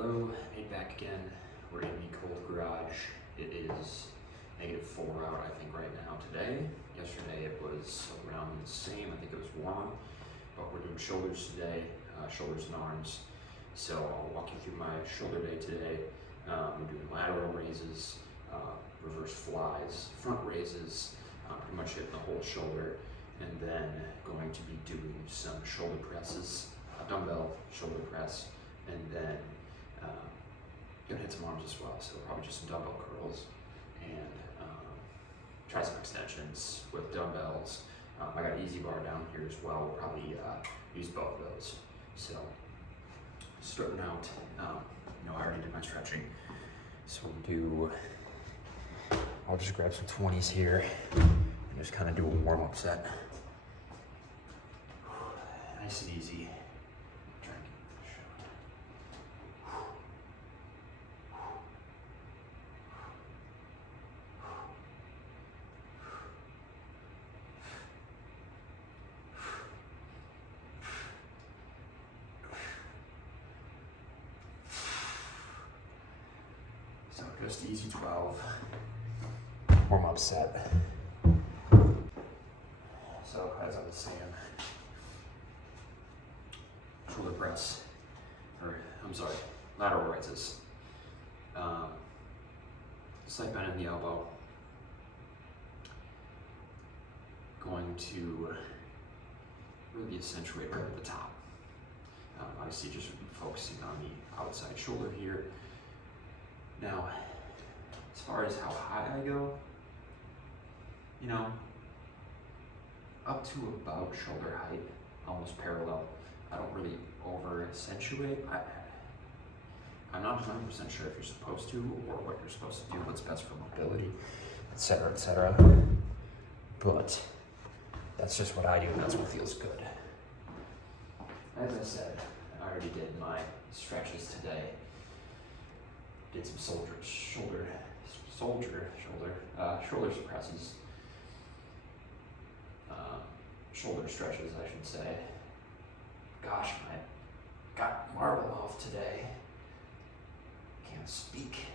Hello, made back again. We're in the cold garage. It is -4 out, I think, right now today. Yesterday it was around the same. I think it was warm, but we're doing shoulders today, shoulders and arms. So I'll walk you through my shoulder day today. We're doing lateral raises, reverse flies, front raises, pretty much hitting the whole shoulder, and then going to be doing some shoulder presses, dumbbell shoulder press, and then gonna hit some arms as well. So probably just some dumbbell curls and tricep extensions with dumbbells. I got easy bar down here as well. We'll probably use both of those. So starting out, I already did my stretching. So I'll just grab some 20s here and just kind of do a warm-up set. Nice and easy. So just easy 12, warm-up set. So as I was saying, shoulder press, lateral raises. Slight bend in the elbow. Going to really accentuate right at the top. Obviously just focusing on the outside shoulder here. Now, as far as how high I go, up to about shoulder height, almost parallel. I don't really over accentuate. I'm not 100% sure if you're supposed to or what you're supposed to do, what's best for mobility, etc., etc. But that's just what I do, and that's what feels good. As I said, I already did my stretches today. Did some shoulder presses, shoulder stretches, I should say. Gosh, I got marble mouth today. Can't speak.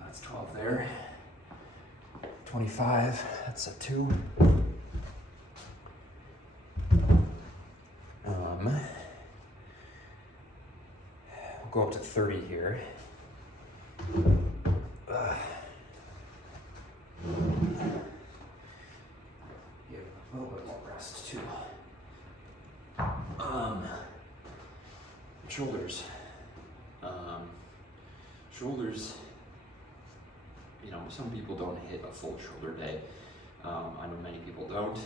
That's 12 there. 25, that's a 2. We'll go up to 30 here. Give a little bit more rest too. Shoulders. Shoulders, some people don't hit a full shoulder day. I know many people don't.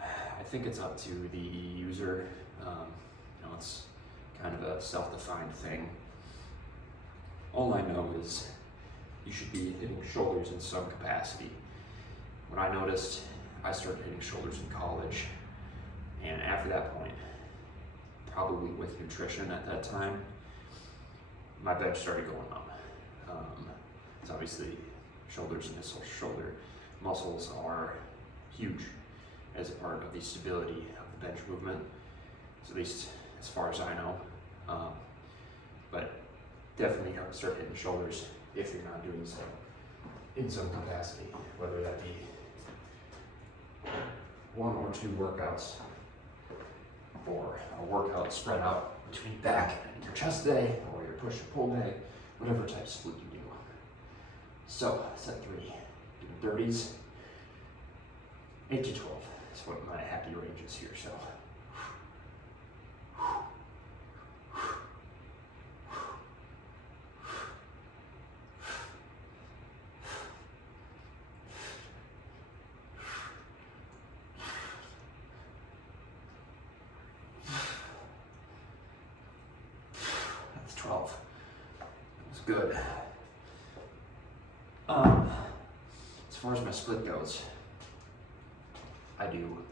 I think it's up to the user. It's kind of a self-defined thing. All I know is you should be hitting shoulders in some capacity. When I noticed, I started hitting shoulders in college, and after that point, probably with nutrition at that time, my bench started going up. So obviously, shoulders and shoulder muscles are huge as a part of the stability of the bench movement, so at least as far as I know. But definitely start hitting shoulders if you're not doing so in some capacity, whether that be 1 or 2 workouts, or a workout spread out between back and your chest day, or your push and pull day, whatever type of split you do. So, set 3, doing 30s, 8 to 12 is what my happy range is here, so. That's 12. That's good. As far as my split goes, I do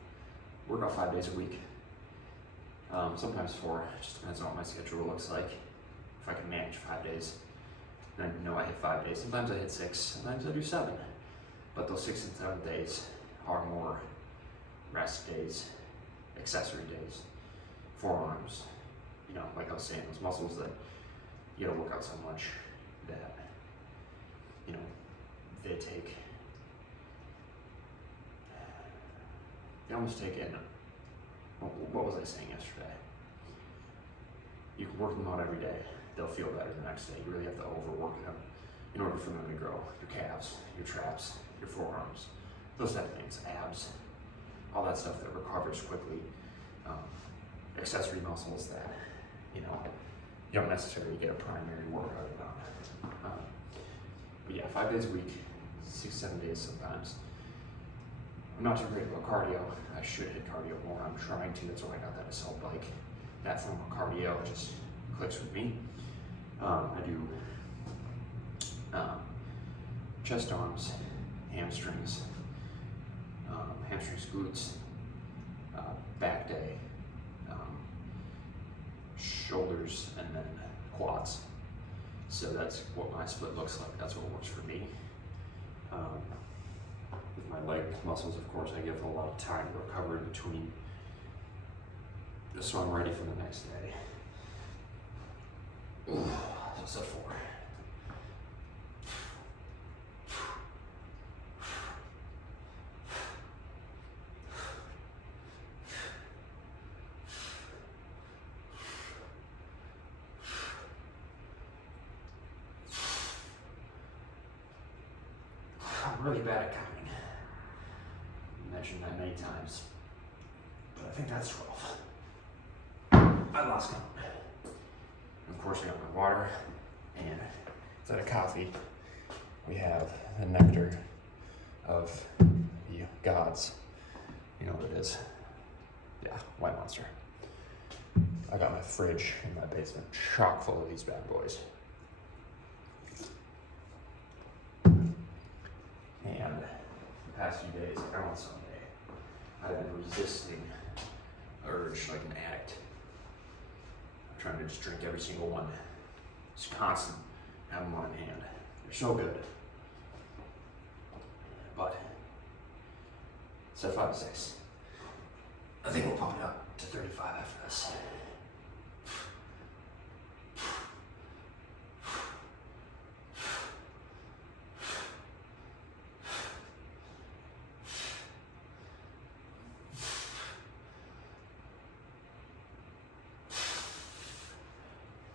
work out 5 days a week. Sometimes 4, just depends on what my schedule looks like if I can manage 5 days, and I know I hit 5 days. Sometimes I hit 6, sometimes I do 7. But those 6 and 7 days are more rest days, accessory days, forearms. You know, like I was saying, those muscles that you gotta work out so much that, you know, they almost take in, what was I saying yesterday? You can work them out every day. They'll feel better the next day. You really have to overwork them in order for them to grow. Your calves, your traps, your forearms, those type of things, abs, all that stuff that recovers quickly. Accessory muscles that, you know, you don't necessarily get a primary workout on. But yeah, 5 days a week, 6, 7 days sometimes. I'm not too great about cardio. I should hit cardio more. I'm trying to. That's why I got that assault bike. That form of cardio just clicks with me. I do chest, arms, hamstrings, hamstring glutes, back day, shoulders, and then quads. So that's what my split looks like. That's what works for me. With my leg muscles, of course, I give a lot of time to recover in between, just so I'm ready for the next day. So 4. I'm really bad at counting. I mentioned that many times, but I think that's 12. I lost count. Of course, I got my water, and instead of coffee, we have the nectar of the gods. You know what it is? Yeah, White Monster. I got my fridge in my basement chock full of these bad boys. And the past few days, like on Sunday, I've been resisting urge like an addict. I'm trying to just drink every single one. It's constant. Have them on hand. They're so good. But it's at 5 to 6. I think we'll pump it up to 35 after this.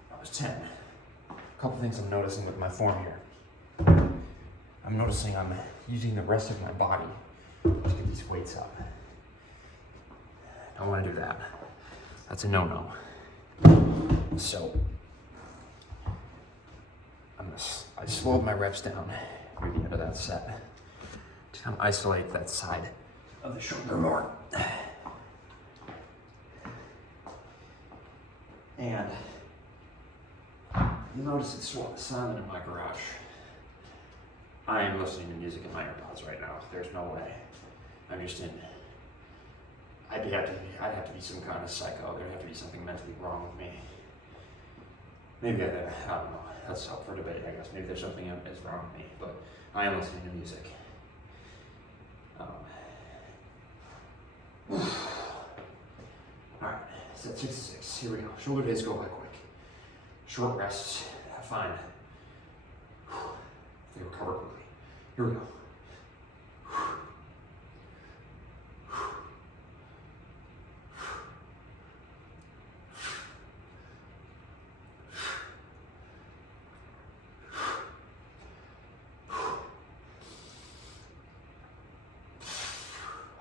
That was 10. A couple things I'm noticing with my form here. I'm noticing I'm using the rest of my body to get these weights up. I don't want to do that. That's a no-no. So I slowed my reps down near the end of that set to kind of isolate that side of the shoulder more. And you'll notice it's silent in my garage. I am listening to music in my AirPods right now. There's no way. I'm just in. I'd have to be some kind of psycho. There'd have to be something mentally wrong with me. Maybe I don't know. That's up for debate, I guess. Maybe there's something that is wrong with me, but I am listening to music. Alright, set 6 to 6. Here we go. Shoulder days go by quick. Short rests, fine. They recover quickly. Here we go.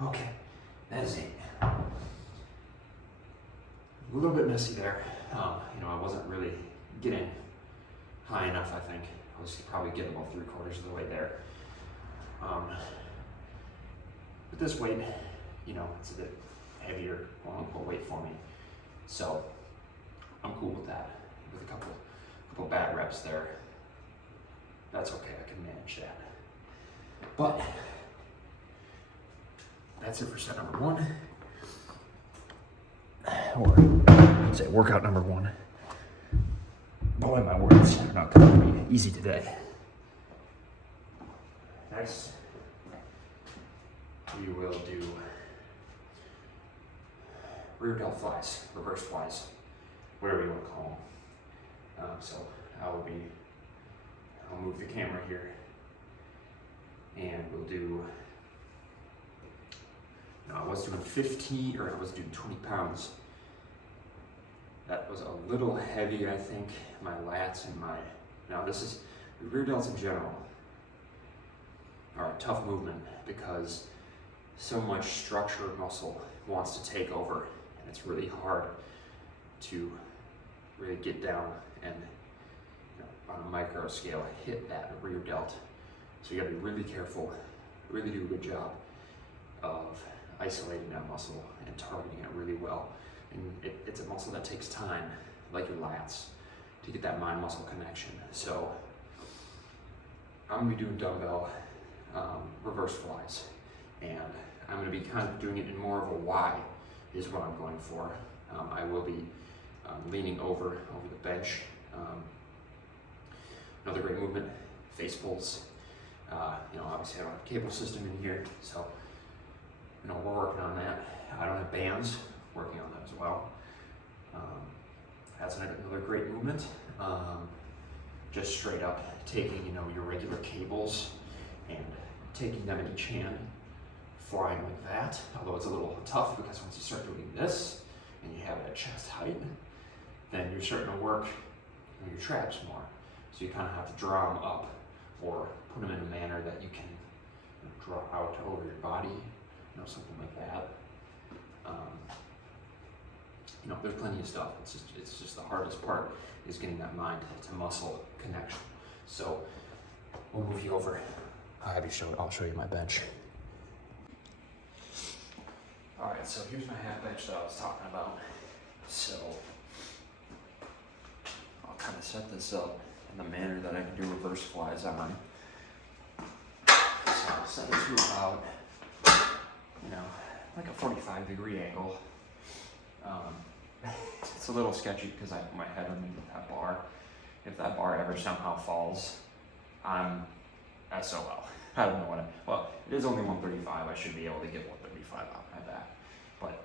Okay, that is it. A little bit messy there. I wasn't really getting high enough, I think. I was probably getting about 3/4 of the way there. But this weight, it's a bit heavier, quote-unquote, weight for me. So I'm cool with that. With a couple bad reps there. That's okay, I can manage that. But that's it for set number 1. Or I'd say workout number 1. Boy, my words are not going to be easy today. Next, we will do rear delt flies, reverse flies, whatever you want to call them. So I'll move the camera here, and we'll do, I was doing 15, or I was doing 20 pounds. That was a little heavy, I think. My lats and now this is, rear delts in general are a tough movement because so much structured muscle wants to take over, and it's really hard to really get down and, on a micro scale, hit that rear delt. So you gotta be really careful, really do a good job of isolating that muscle and targeting it really well. And it's a muscle that takes time, like your lats, to get that mind-muscle connection. So I'm gonna be doing dumbbell reverse flies, and I'm gonna be kind of doing it in more of a Y is what I'm going for. I will be leaning over the bench. Another great movement, face pulls. Obviously I don't have a cable system in here, so we're working on that. I don't have bands, working on that as well. That's another great movement. Just straight up taking, your regular cables and taking them in each hand, flying like that. Although it's a little tough because once you start doing this and you have it at chest height, then you're starting to work your traps more. So you kind of have to draw them up or put them in a manner that you can draw out over your body, something like that. There's plenty of stuff. It's just the hardest part is getting that mind to muscle connection. So we'll move you over. I'll show you my bench. All right, so here's my half bench that I was talking about. So I'll kind of set this up in the manner that I can do reverse flies on. So I'll set it to about, like a 45-degree angle. It's a little sketchy because I put my head underneath that bar. If that bar ever somehow falls, I'm SOL. I don't know well, it is only 135. I should be able to get 135 out my back. But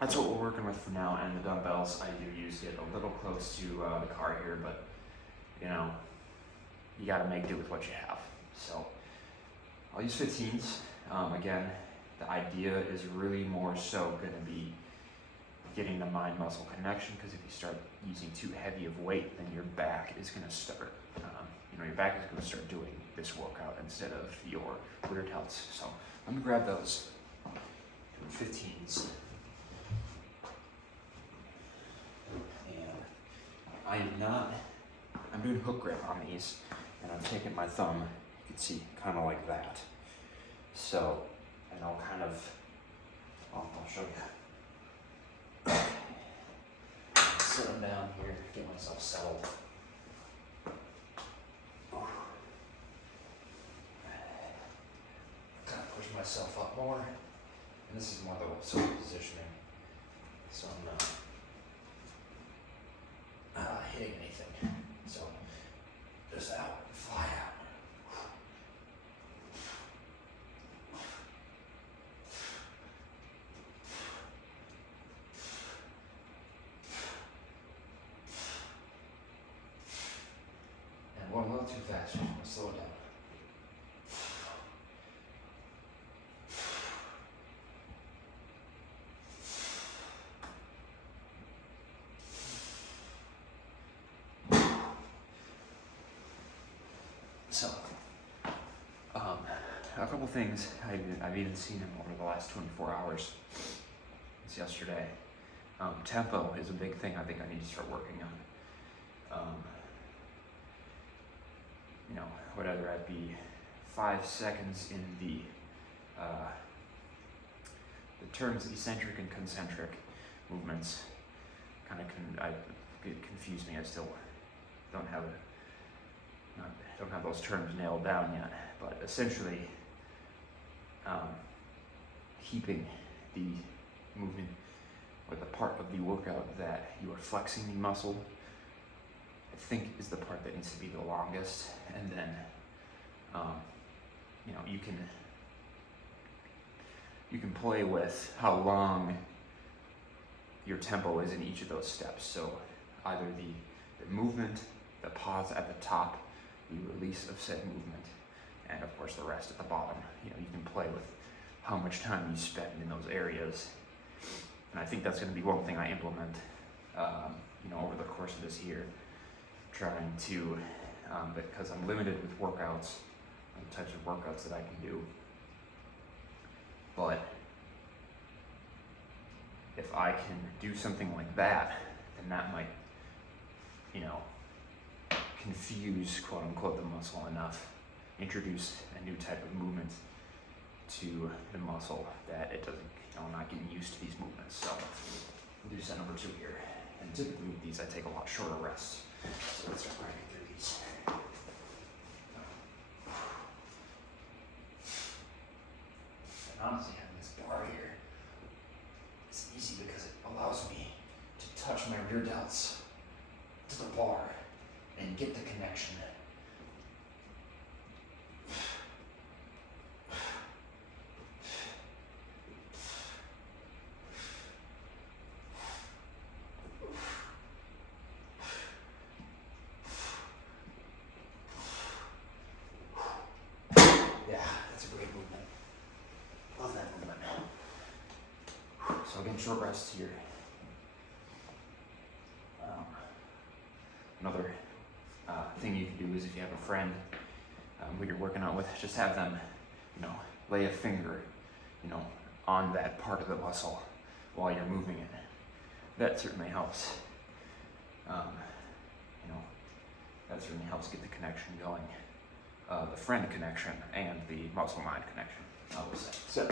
that's what we're working with for now. And the dumbbells, I do use it a little close to the car here, but you got to make do with what you have. So I'll use 15s. Again, the idea is really more so going to be getting the mind-muscle connection, because if you start using too heavy of weight, then your back is going to start, your back is going to start doing this workout instead of your rear delts. So let me grab those 15s. And I'm doing hook grip on these, and I'm taking my thumb, you can see, kind of like that. So, and I'll show you. Sit them down here, get myself settled. Kind of push myself up more. And this is more the sort of positioning. So I'm not hitting anything. So just out, fly out. Going a little too fast, I'm going to slow it down. So, a couple things I've even seen them over the last 24 hours. It's yesterday. Tempo is a big thing I think I need to start working on. Whether it be 5 seconds in the terms eccentric and concentric movements it confused me. I still don't have those terms nailed down yet, but essentially keeping the movement or the part of the workout that you are flexing the muscle I think is the part that needs to be the longest, and then you know, you can play with how long your tempo is in each of those steps. So either the movement, the pause at the top, the release of said movement, and of course the rest at the bottom. You know, you can play with how much time you spend in those areas. And I think that's going to be one thing I implement, you know, over the course of this year, trying to, because I'm limited with workouts, the types of workouts that I can do. But if I can do something like that, then that might, you know, confuse, quote unquote, the muscle enough, introduce a new type of movement to the muscle that it doesn't, you know, I'm not getting used to these movements. So we'll do set number 2 here. And typically with these, I take a lot shorter rests. So let's start grinding through these. And honestly, having this bar here, it's easy because it allows me to touch my rear delts to the bar and get the connection. Yeah, that's a great movement. Love that movement. So again, short rests here. Another thing you can do is if you have a friend who you're working out with, just have them, you know, lay a finger, you know, on that part of the muscle while you're moving it. That certainly helps. You know, that certainly helps get the connection going. The friend connection and the muscle-mind connection, I would say. So,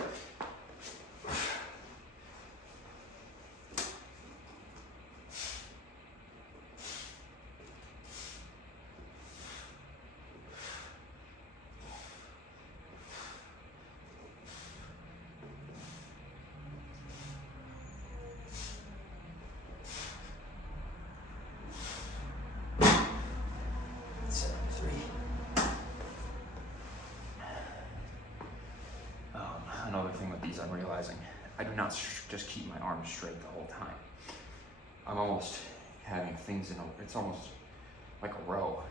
set number 3. Another thing with these I'm realizing, I do not just keep my arms straight the whole time. I'm almost having things in a, it's almost like a row.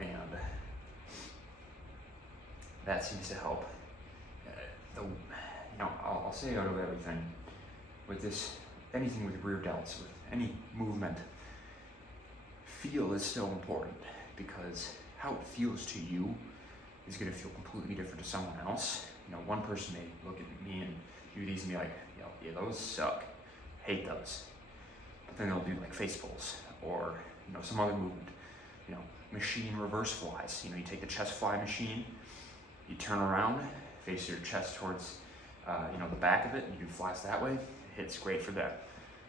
And that seems to help. You know, I'll say out of everything, with this, anything with rear delts, with any movement, feel is so important, because how it feels to you is going to feel completely different to someone else. You know, one person may look at me and do these and be like, yo, yeah, those suck, hate those. But then they'll do like face pulls or, you know, some other movement. You know, machine reverse flies. You know, you take the chest fly machine, you turn around, face your chest towards, you know, the back of it, and you do flies that way. It hits great for that.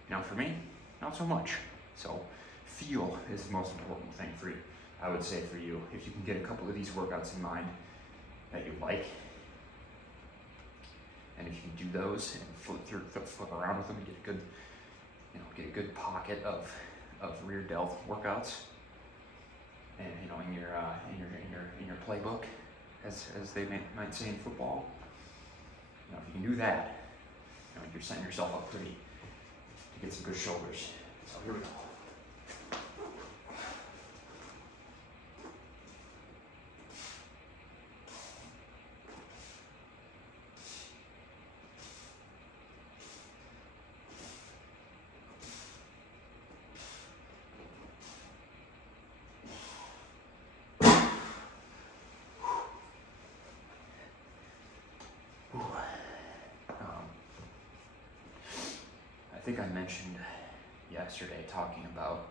You know, for me, not so much. So feel is the most important thing for you. I would say for you, if you can get a couple of these workouts in mind that you like, and if you can do those and flip around with them and get a good, you know, get a good pocket of rear delt workouts, and you know, in your playbook, as they might say in football, you know, if you can do that, you know, you're setting yourself up pretty to get some good shoulders. So here we go. I think I mentioned yesterday talking about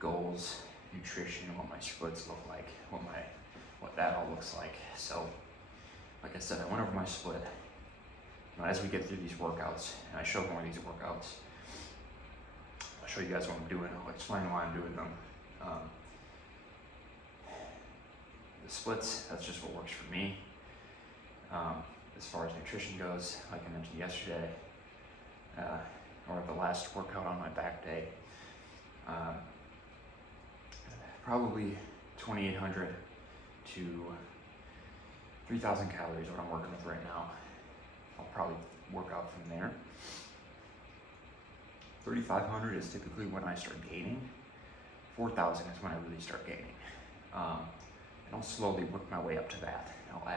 goals, nutrition, and what my splits look like, what that all looks like. So, like I said, I went over my split. You know, as we get through these workouts, and I show more of these workouts, I'll show you guys what I'm doing. I'll explain why I'm doing them. The splits, that's just what works for me. As far as nutrition goes, like I mentioned yesterday, or the last workout on my back day, Probably 2,800 to 3,000 calories, what I'm working with right now. I'll probably work out from there. 3,500 is typically when I start gaining. 4,000 is when I really start gaining. And I'll slowly work my way up to that. I'll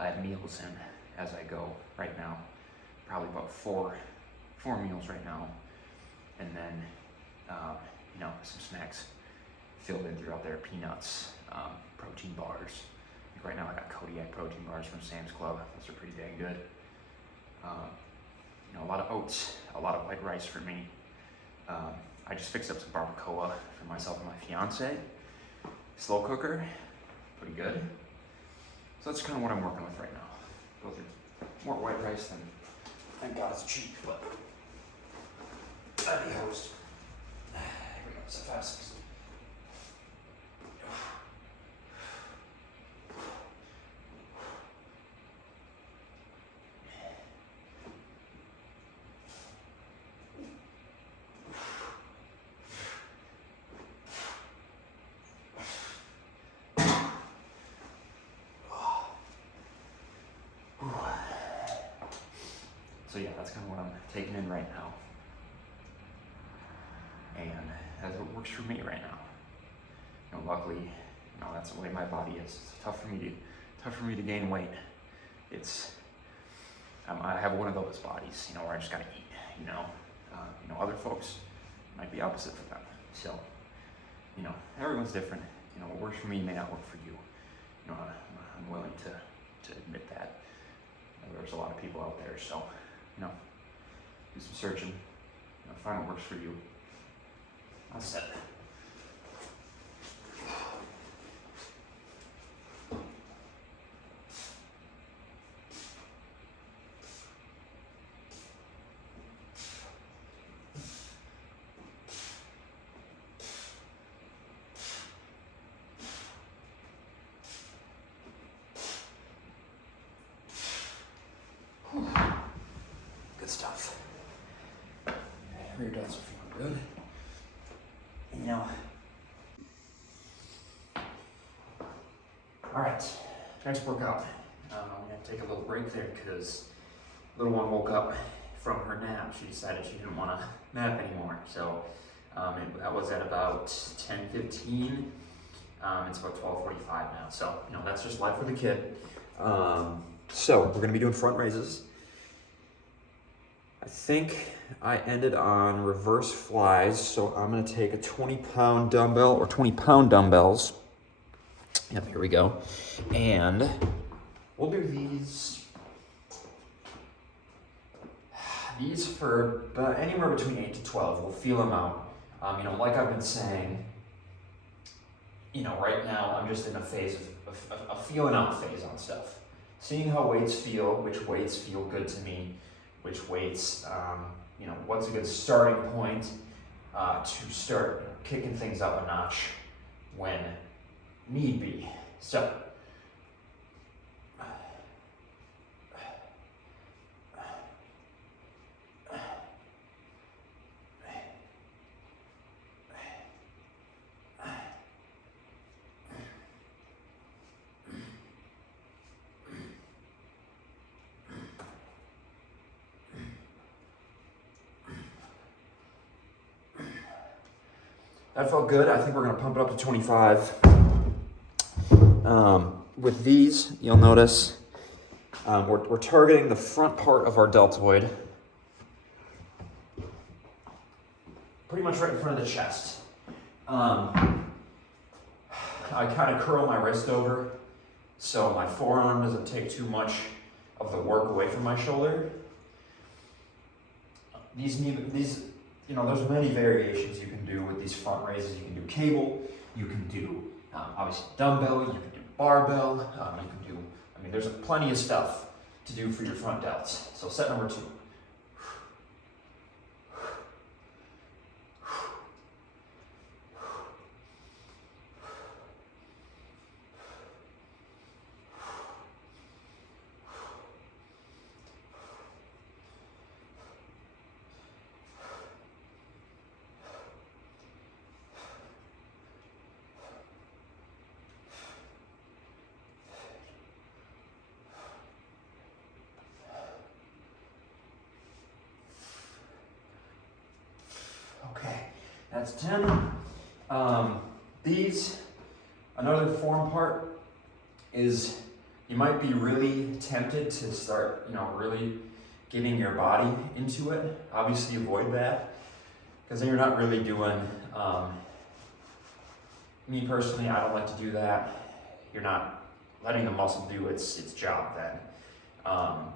add meals in as I go. Right now, probably about four meals right now, and then you know, some snacks filled in throughout there, peanuts, protein bars. Like right now I got Kodiak protein bars from Sam's Club. Those are pretty dang good. You know, a lot of oats, a lot of white rice for me. I just fixed up some barbacoa for myself and my fiance. Slow cooker, pretty good. So that's kind of what I'm working with right now. Both are more white rice than, thank God it's cheap, but that'd be host. Here we go, it's a 5, 6. So yeah, that's kind of what I'm taking in right now. And that's what works for me right now. You know, luckily, you know, that's the way my body is. It's tough for me to gain weight. It's, I have one of those bodies, you know, where I just gotta eat, you know. You know, other folks might be opposite for them. So, you know, everyone's different. You know, what works for me may not work for you. You know, I'm willing to admit that. There's a lot of people out there, so, you know, do some searching, you know, find what works for you. That's it. Good stuff. Rear delts are feeling good. You know. All right, next workout. I'm gonna take a little break there because little one woke up from her nap. She decided she didn't want to nap anymore. So that was at about 10:15. It's about 12:45 now. So, you know, that's just life with a kid. So we're gonna be doing front raises. I think I ended on reverse flys, so I'm gonna take a 20-pound dumbbell or 20-pound dumbbells. Yep, here we go. And we'll do these for anywhere between 8 to 12. We'll feel them out. You know, like I've been saying, you know, right now I'm just in a phase of a feeling out phase on stuff. Seeing how weights feel, which weights feel good to me, which weights, you know, what's a good starting point to start kicking things up a notch when need be. So, that felt good. I think we're gonna pump it up to 25. With these, you'll notice we're targeting the front part of our deltoid, pretty much right in front of the chest. I kind of curl my wrist over so my forearm doesn't take too much of the work away from my shoulder. These, you know, there's many variations you can do with these front raises. You can do cable, you can do obviously dumbbell, you can do barbell, you can do, I mean, there's plenty of stuff to do for your front delts. So set number 2. That's 10. Another form part is you might be really tempted to start, really getting your body into it. Obviously avoid that, because then you're not really doing, me personally, I don't like to do that. You're not letting the muscle do its job then.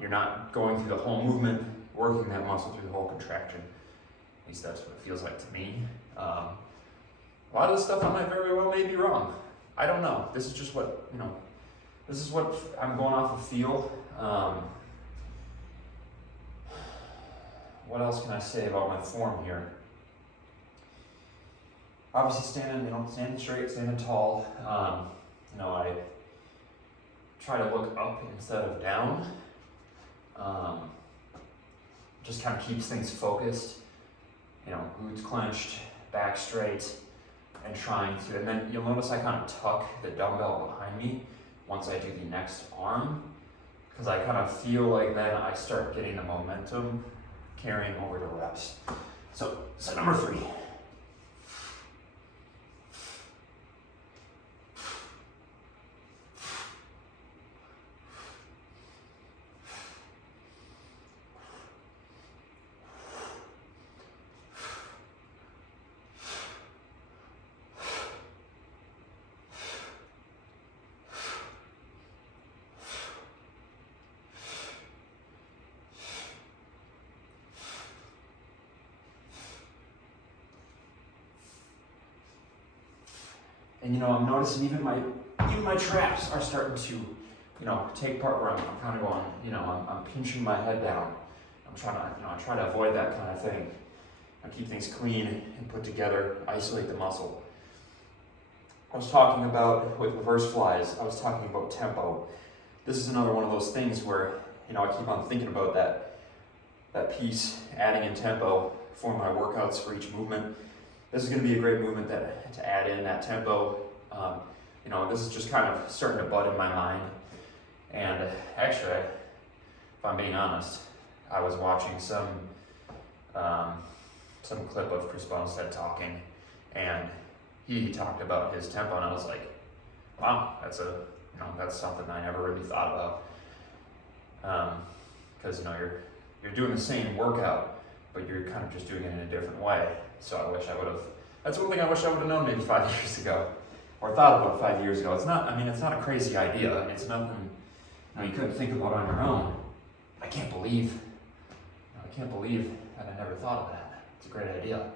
You're not going through the whole movement, working that muscle through the whole contraction. At least that's what it feels like to me. A lot of the stuff I might very well may be wrong. I don't know. This is just what, this is what I'm going off of feel. What else can I say about my form here? Obviously standing straight, standing tall. I try to look up instead of down. Just kind of keeps things focused. Glutes clenched, back straight, and and then you'll notice I kind of tuck the dumbbell behind me once I do the next arm, because I kind of feel like then I start getting the momentum carrying over the reps. So set number 3. And I'm noticing even my traps are starting to, take part where I'm kind of going, I'm pinching my head down. I'm trying to, I try to avoid that kind of thing. I keep things clean and put together, isolate the muscle. I was talking about, with reverse flies, I was talking about tempo. This is another one of those things where, I keep on thinking about that piece, adding in tempo for my workouts for each movement. This is going to be a great movement to add in that tempo. This is just kind of starting to bud in my mind. And actually, if I'm being honest, I was watching some clip of Chris Bumstead talking, and he talked about his tempo, and I was like, wow, that's something I never really thought about. Because you're doing the same workout, but you're kind of just doing it in a different way. So that's one thing I wish I would have known maybe 5 years ago, or thought about 5 years ago. It's not a crazy idea. It's nothing you couldn't think about on your own. I can't believe that I never thought of that. It's a great idea.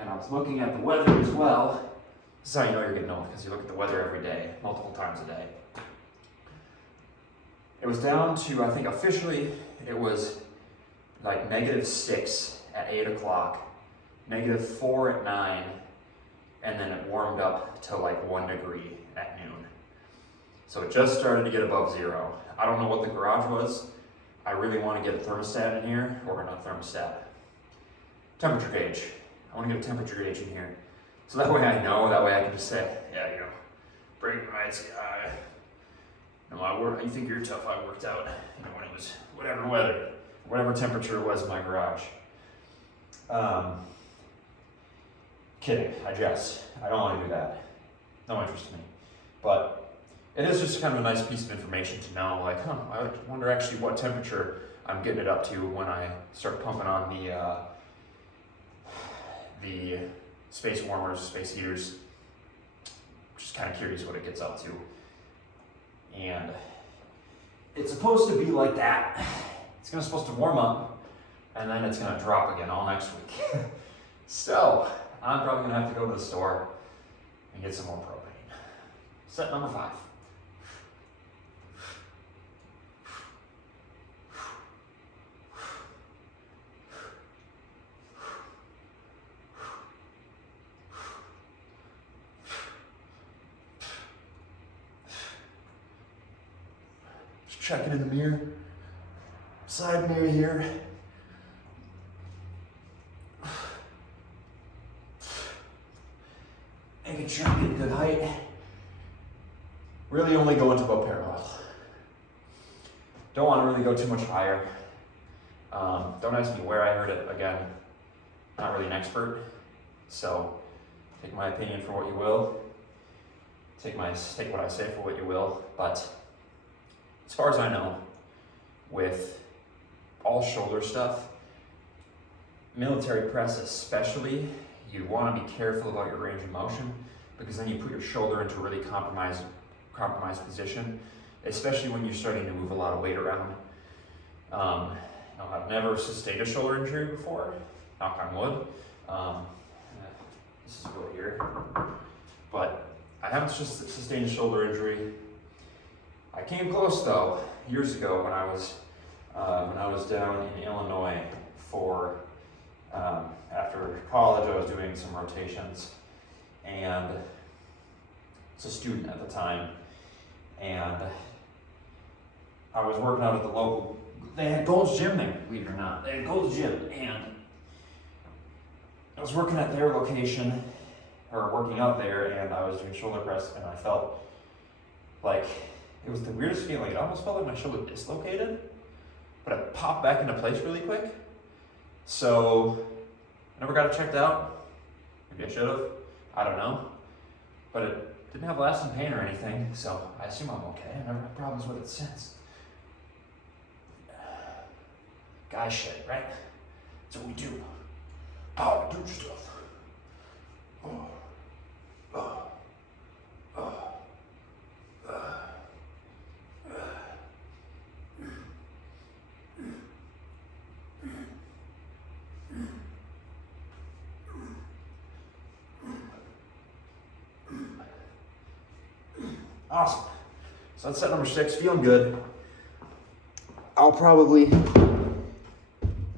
And I was looking at the weather as well. This is how you know you're getting old, because you look at the weather every day, multiple times a day. It was down to, I think officially, it was like -6 at 8 o'clock, -4 at 9, and then it warmed up to like 1 degree at noon. So it just started to get above 0. I don't know what the garage was. I really want to get a thermostat in here, or not a thermostat, temperature gauge. I want to get a temperature gauge in here. So that way I know, that way I can just say, yeah, break nights, you think you're tough, I worked out, when it was whatever temperature it was in my garage. Kidding, I jest. I don't want to do that. No interest in me. But it is just kind of a nice piece of information to know, like, I wonder actually what temperature I'm getting it up to when I start pumping on the space warmers, space heaters. Just kind of curious what it gets up to. And it's supposed to be like that. It's supposed to warm up, and then it's gonna drop again all next week. So I'm probably gonna have to go to the store and get some more propane. Set number 5. checking in the mirror. Side mirror here. Making sure I'm getting good height. Really only go into about parallel. Don't want to really go too much higher. Don't ask me where I heard it. Again, not really an expert. So take my opinion for what you will. Take what I say for what you will. But as far as I know, with all shoulder stuff, military press especially, you want to be careful about your range of motion, because then you put your shoulder into a really compromised position, especially when you're starting to move a lot of weight around. I've never sustained a shoulder injury before, knock on wood. This is right here. But I haven't just sustained a shoulder injury. I came close though, years ago when I was down in Illinois for, after college I was doing some rotations, and I was a student at the time, and I was working out at the local, they had Gold's Gym there, believe it or not. They had Gold's Gym, and I was working at their location, or working out there, and I was doing shoulder press, and I felt like, it was the weirdest feeling. It almost felt like my shoulder dislocated, but it popped back into place really quick. So I never got it checked out. Maybe I should have, I don't know. But it didn't have lasting pain or anything, so I assume I'm okay. I never had problems with it since. Guy shit, right? That's what we do. How to do stuff. Awesome. So that's set number 6, feeling good. I'll probably,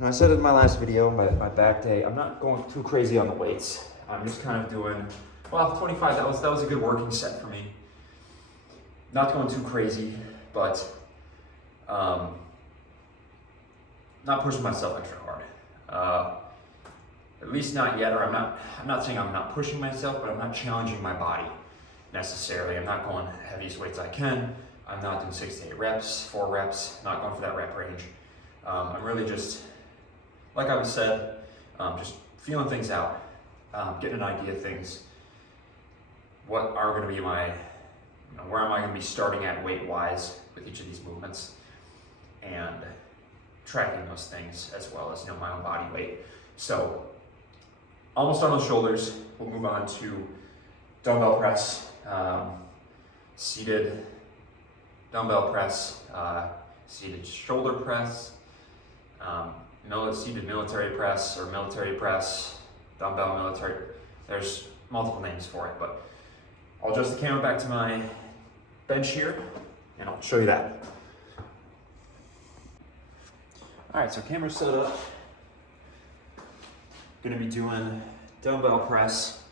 I said it in my last video, my back day, I'm not going too crazy on the weights. I'm just kind of doing, well, 25, that was a good working set for me. Not going too crazy, but not pushing myself extra hard. At least not yet, or I'm not saying I'm not pushing myself, but I'm not challenging my body necessarily. I'm not going heaviest weights I can. I'm not doing 6 to 8 reps, 4 reps, not going for that rep range. I'm really just, like I said, just feeling things out, getting an idea of things. What are going to be my, where am I going to be starting at weight-wise with each of these movements, and tracking those things as well as, my own body weight. So, almost on those shoulders. We'll move on to dumbbell press, seated dumbbell press, seated shoulder press, seated military press, or military press, dumbbell military. There's multiple names for it, but I'll adjust the camera back to my bench here, and I'll show you that. All right, so camera's set up. Gonna be doing dumbbell press.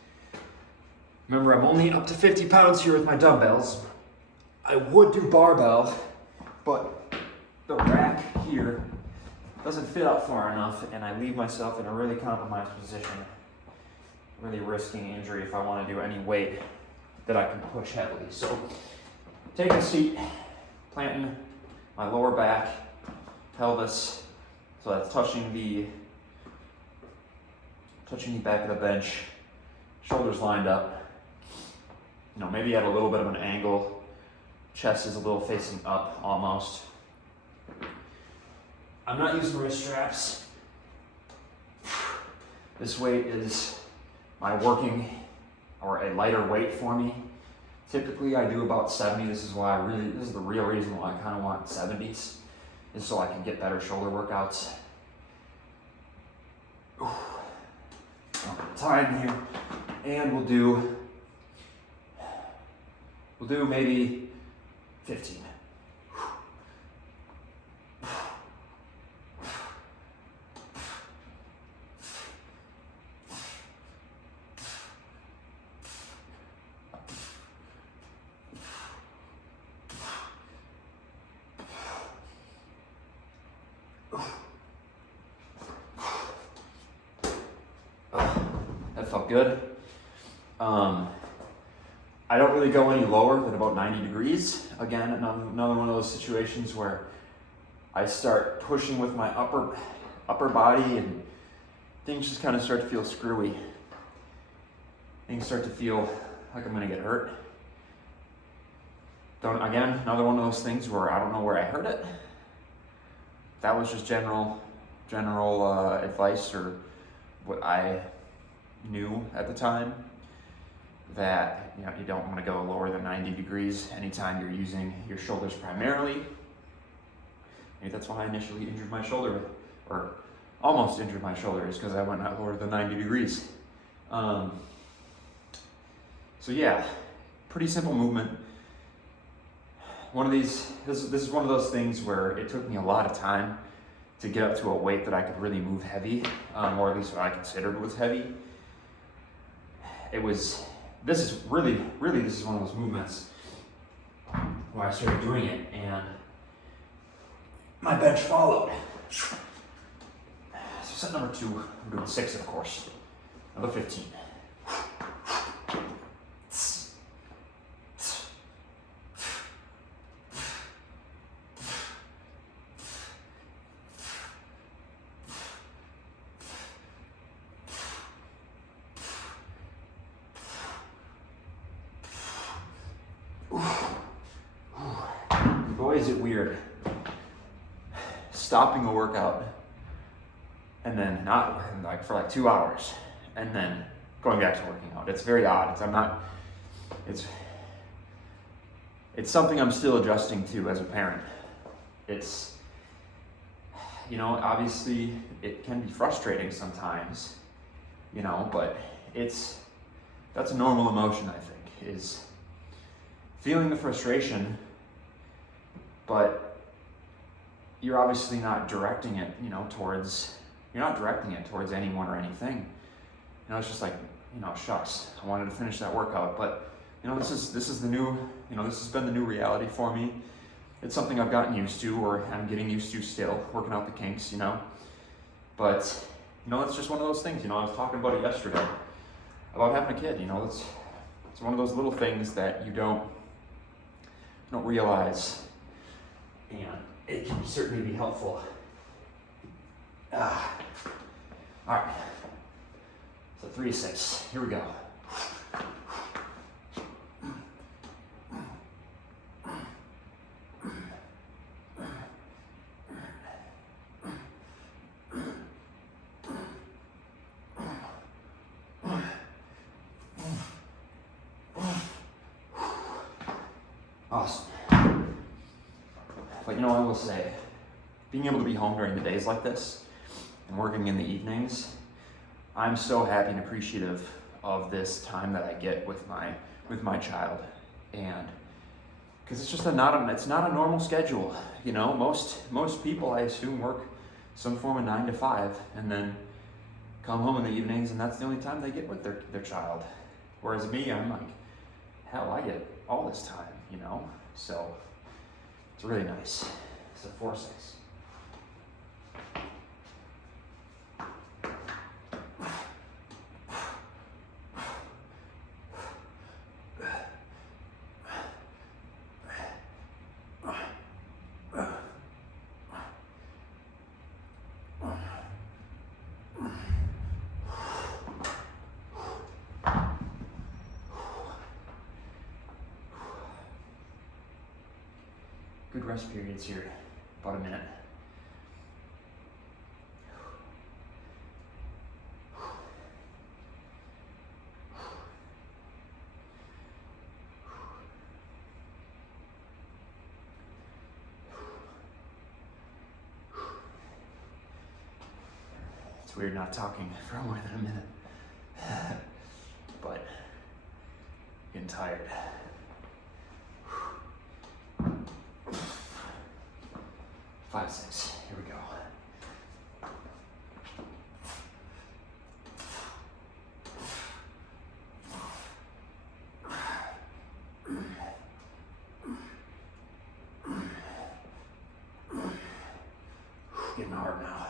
Remember, I'm only up to 50 pounds here with my dumbbells. I would do barbell, but the rack here doesn't fit up far enough, and I leave myself in a really compromised position, really risking injury if I want to do any weight that I can push heavily. So, taking a seat, planting my lower back, pelvis, so that's touching the back of the bench, shoulders lined up. Maybe at a little bit of an angle, chest is a little facing up almost. I'm not using wrist straps. This weight is my working, or a lighter weight for me. Typically I do about 70. This is the real reason why I kind of want 70s, is so I can get better shoulder workouts. Time here, and we'll do maybe 15. That felt good. I don't really go any lower than about 90 degrees. Again, another one of those situations where I start pushing with my upper body and things just kind of start to feel screwy. Things start to feel like I'm gonna get hurt. Again, another one of those things where I don't know where I heard it. That was just general advice, or what I knew at the time, that you don't want to go lower than 90 degrees anytime you're using your shoulders primarily. Maybe that's why I initially injured my shoulder, or almost injured my shoulder, is because I went out lower than 90 degrees. So yeah, pretty simple movement. This is one of those things where it took me a lot of time to get up to a weight that I could really move heavy, or at least what I considered was heavy. This is one of those movements where I started doing it and my bench followed. So set number 2, I'm doing 6, of course. Number 15. Boy, is it weird stopping a workout and then not like for like 2 hours and then going back to working out. It's very odd. It's something I'm still adjusting to as a parent. It's, obviously it can be frustrating sometimes, but that's a normal emotion, I think, is feeling the frustration, but you're obviously not directing it, towards anyone or anything. It's just like, shucks, I wanted to finish that workout, but this is the new, this has been the new reality for me. It's something I've gotten used to, or I'm getting used to still, working out the kinks, But, it's just one of those things, I was talking about it yesterday, about having a kid, it's one of those little things that you don't realize, and it can certainly be helpful. All right, so 3 to 6, here we go. Awesome. But I will say, being able to be home during the days like this and working in the evenings, I'm so happy and appreciative of this time that I get with my child, and because it's just it's not a normal schedule. Most people, I assume, work some form of 9 to 5 and then come home in the evenings, and that's the only time they get with their child. Whereas me, I'm like, hell, I get all this time, so it's really nice. So 4, 6. Good rest periods here, about a minute. It's weird not talking for more than a minute, but getting tired. 5, 6, here we go. Getting hard now.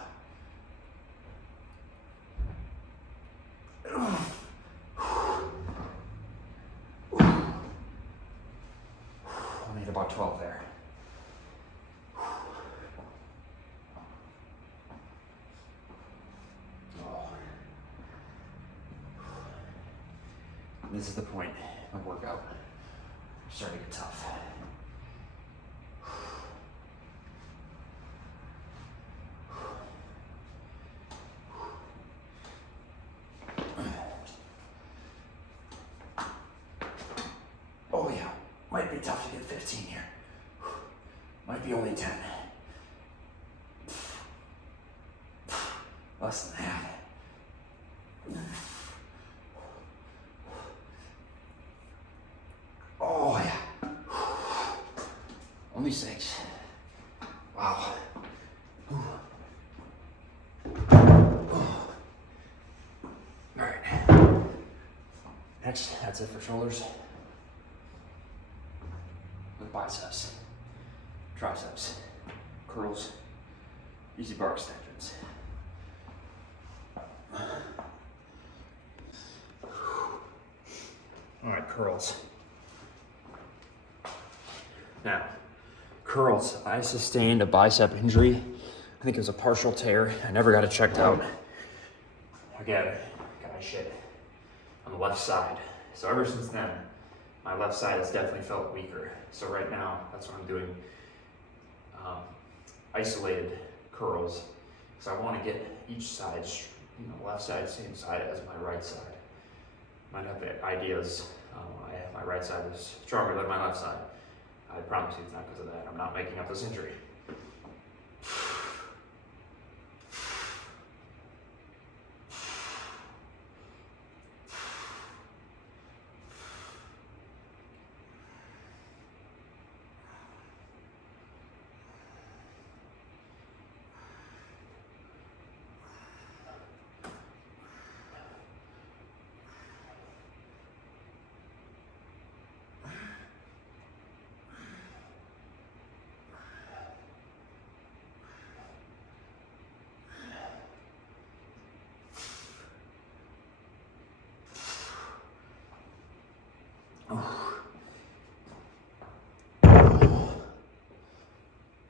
This is the point of workout. Starting to get tough. Oh yeah, might be tough to get 15 here. Might be only 10. Less than half. Oh yeah. Only 6. Wow. Alright. Next, that's it for shoulders. With biceps, triceps, curls, easy bar extensions. All right, curls. Now, curls. I sustained a bicep injury. I think it was a partial tear. I never got it checked out. Again, got my shit on the left side. So ever since then, my left side has definitely felt weaker. So right now, that's what I'm doing. Isolated curls. So I want to get each side, left side, same side as my right side. Might have ideas. My right side is stronger than my left side. I promise you it's not because of that. I'm not making up this injury.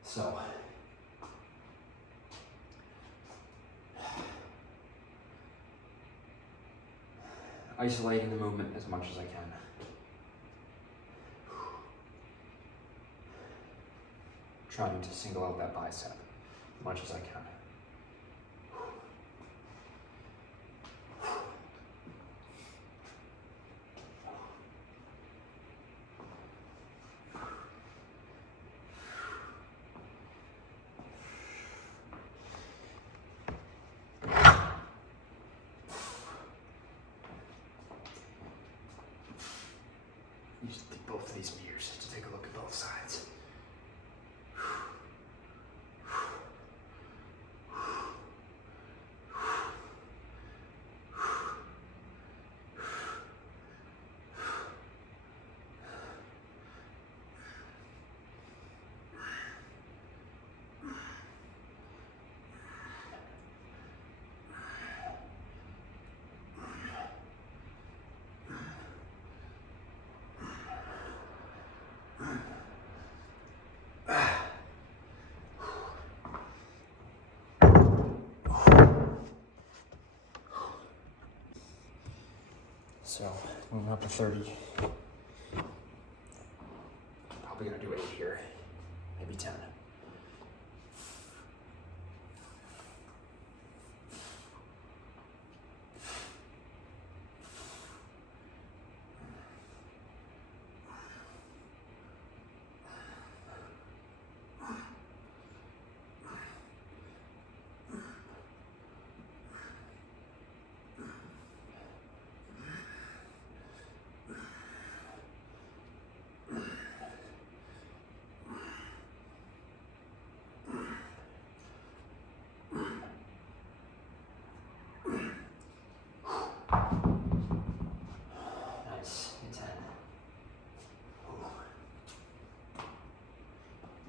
So, isolating the movement as much as I can. Trying to single out that bicep as much as I can. Use both of these mirrors to take a look at both sides. So, moving up to 30. Probably gonna do 8 here, maybe 10. Nice, 10.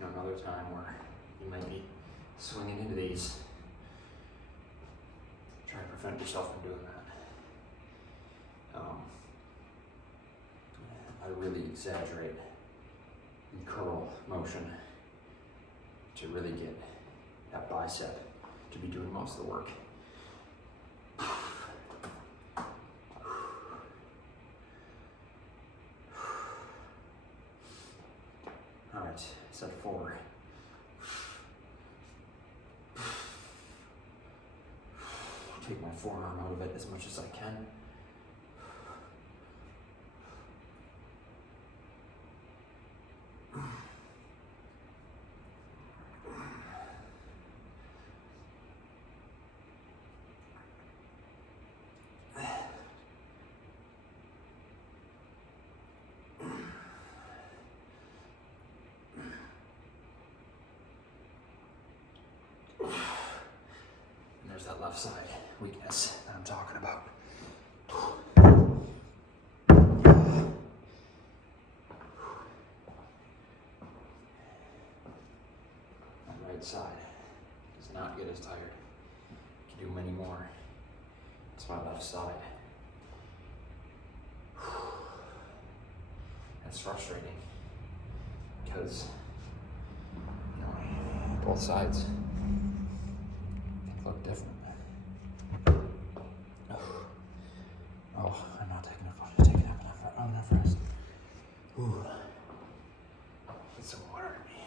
Another time where you might be swinging into these. Try to prevent yourself from doing that. I really exaggerate the curl motion to really get that bicep to be doing most of the work. Set 4. Take my forearm out of it as much as I can. And there's that left side weakness that I'm talking about. My right side does not get as tired. Can do many more. It's my left side. It's frustrating because, you know, both sides look different. Oh, I'm not taking enough rest. Ooh. Get some water in me.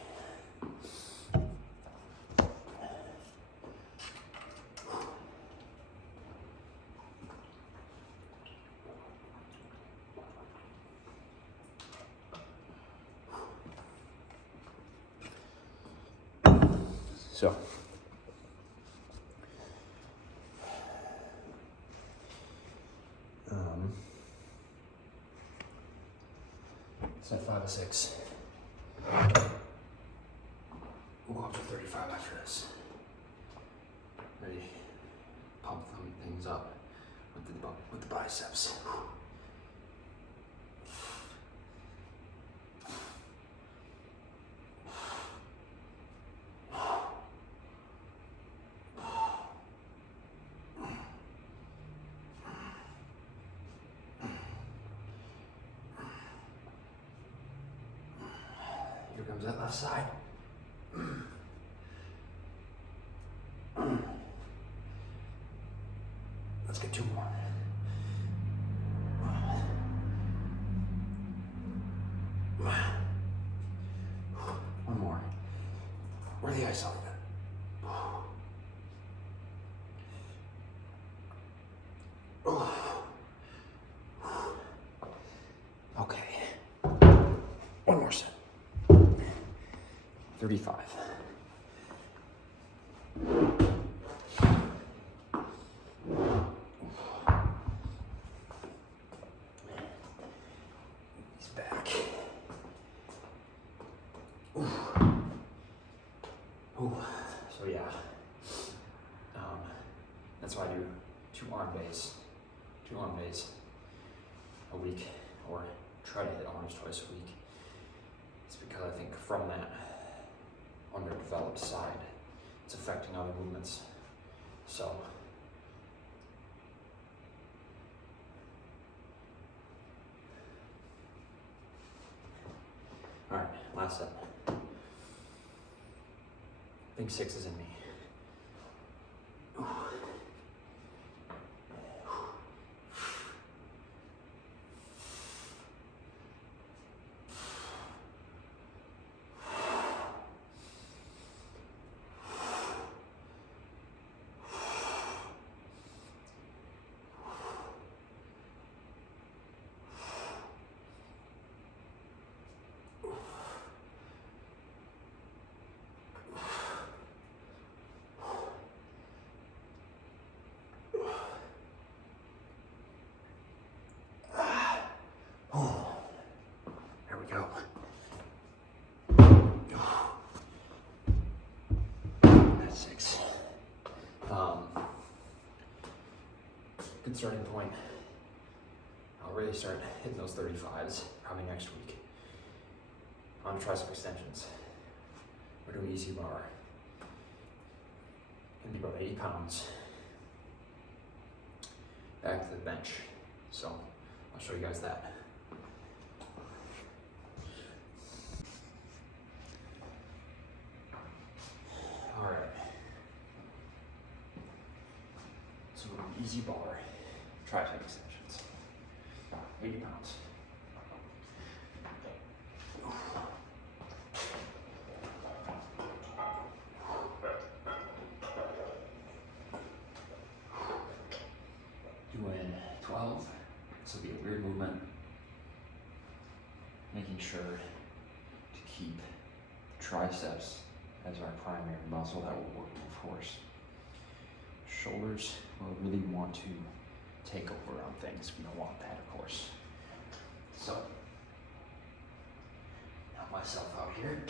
So, set 5 of 6. We'll go up to 35 after this. Ready? Pump things up with the biceps. Here comes that left side. Let's get 2 more. One more. Where the ice on it? Okay. One more set. 35. He's back. Ooh. Ooh. So yeah, that's why I do 2 arm days a week, or try to hit arms twice a week. It's because I think from that underdeveloped side, it's affecting other movements. So, all right, last set. I think 6 is in me. There we go. That's 6. Good starting point. I'll really start hitting those 35s probably next week. On tricep extensions. We're doing easy bar. Gonna be about 80 pounds. Back to the bench. So I'll show you guys that. All right. So we're doing easy bar, tricep extensions. 80 pounds. 12. This will be a weird movement. Making sure to keep the triceps as our primary muscle that we're working, of course. Shoulders, we'll really want to take over on things. We don't want that, of course. So, help myself out here.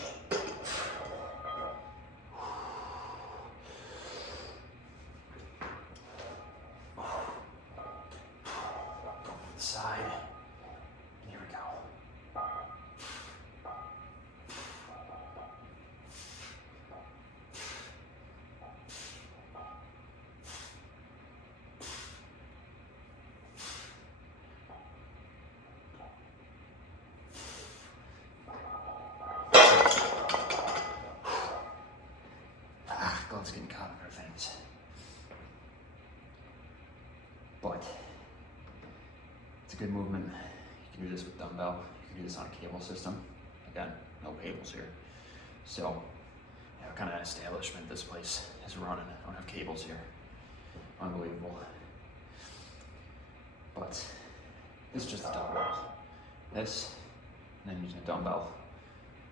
Side. Here we go. Gloves getting caught in our things. But it's a good movement. You can do this with dumbbell. You can do this on a cable system. Again, no cables here. So, you know, what kind of establishment this place is running. I don't have cables here. Unbelievable. But this is just a dumbbell. This, and then using a dumbbell.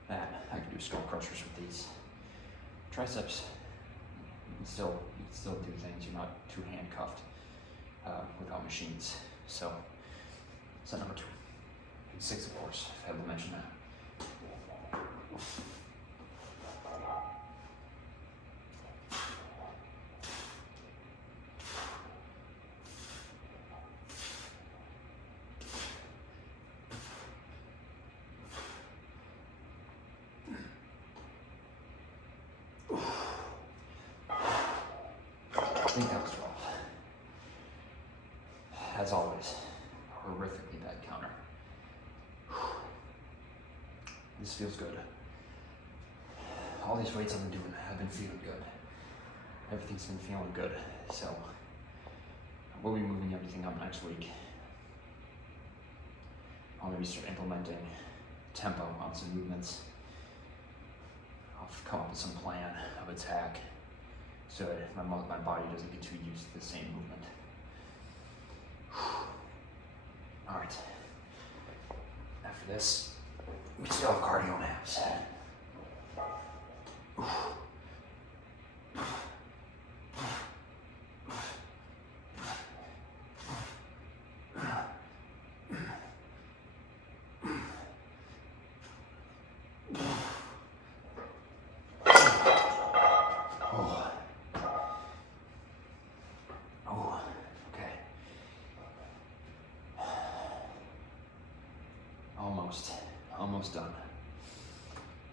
That, I can do skull crushers with these. Triceps, you can still do things. You're not too handcuffed without machines. So, set number 2. And 6, of course, I haven't mentioned that. I think that was 12. As always, horrifically bad counter. This feels good. All these weights I've been doing have been feeling good. Everything's been feeling good. So we'll be moving everything up next week. I'll maybe start implementing tempo on some movements. I'll come up with some plan of attack so that my body doesn't get too used to the same movement. All right. After this, we still have cardio and abs. Almost done.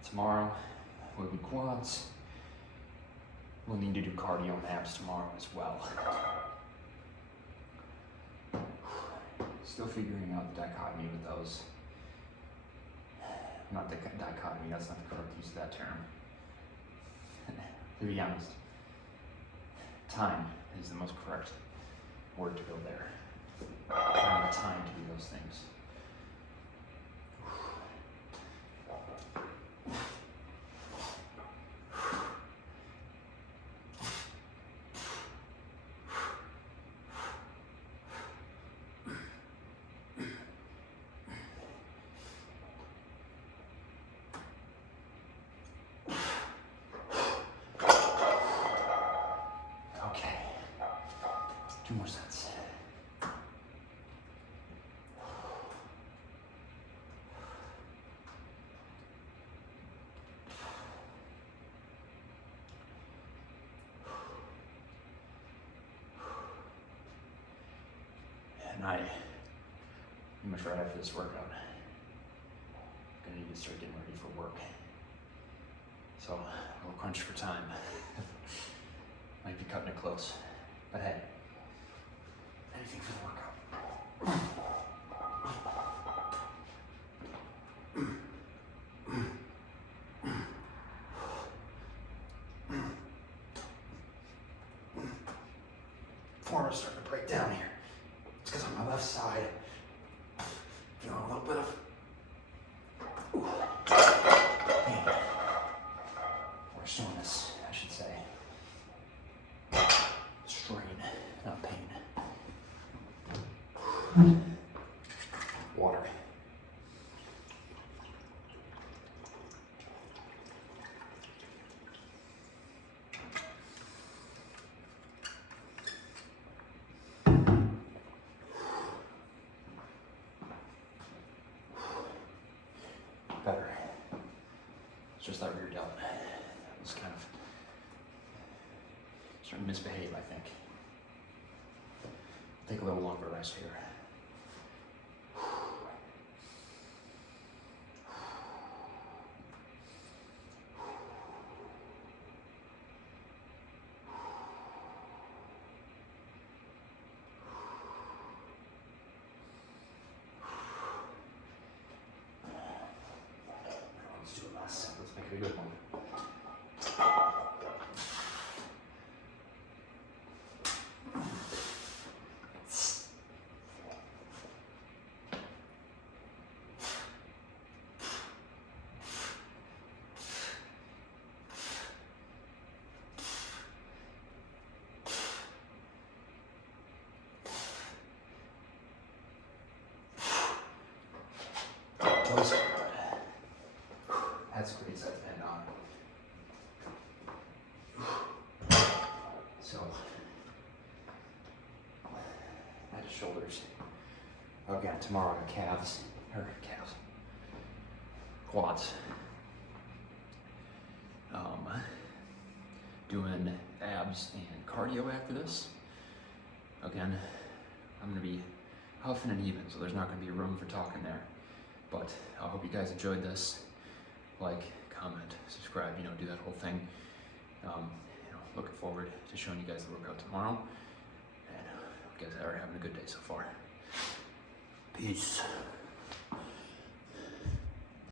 Tomorrow will be quads. We'll need to do cardio and abs tomorrow as well. Still figuring out the dichotomy with those. Not the dichotomy, that's not the correct use of that term. To be honest, time is the most correct word to go there. I don't have time to do those things. Okay, 2 more sets. And I, pretty much right after this workout, I'm gonna need to start getting ready for work. So, a little crunch for time. Might be cutting it close. But hey, anything for the workout. Form is starting to break down here. It's because on my left side, feeling a little bit of pain. Or soreness, I should say. Strain, not pain. Water. Better. It's just that rear delt. It was kind of starting to misbehave, I think. Take a little longer rest here. Let's do a less. Let's make it a good one. Those are good. That's a great set to end on. So, that is shoulders. Again, tomorrow I got calves, quads. Doing abs and cardio after this. Again, I'm gonna be huffing and even, so there's not gonna be room for talking there. But I hope you guys enjoyed this. Like, comment, subscribe, do that whole thing. Looking forward to showing you guys the workout tomorrow. And hope you guys are having a good day so far. Peace.